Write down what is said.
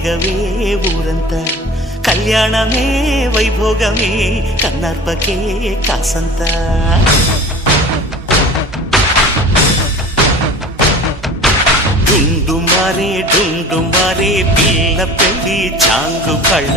రేగవే ఊరంతా కళ్యాణమే వైభోగమే కన్నార్పకే కాసంతా డుండు మారే పిల్ల పెళ్ళి చాంగు కళ్ళ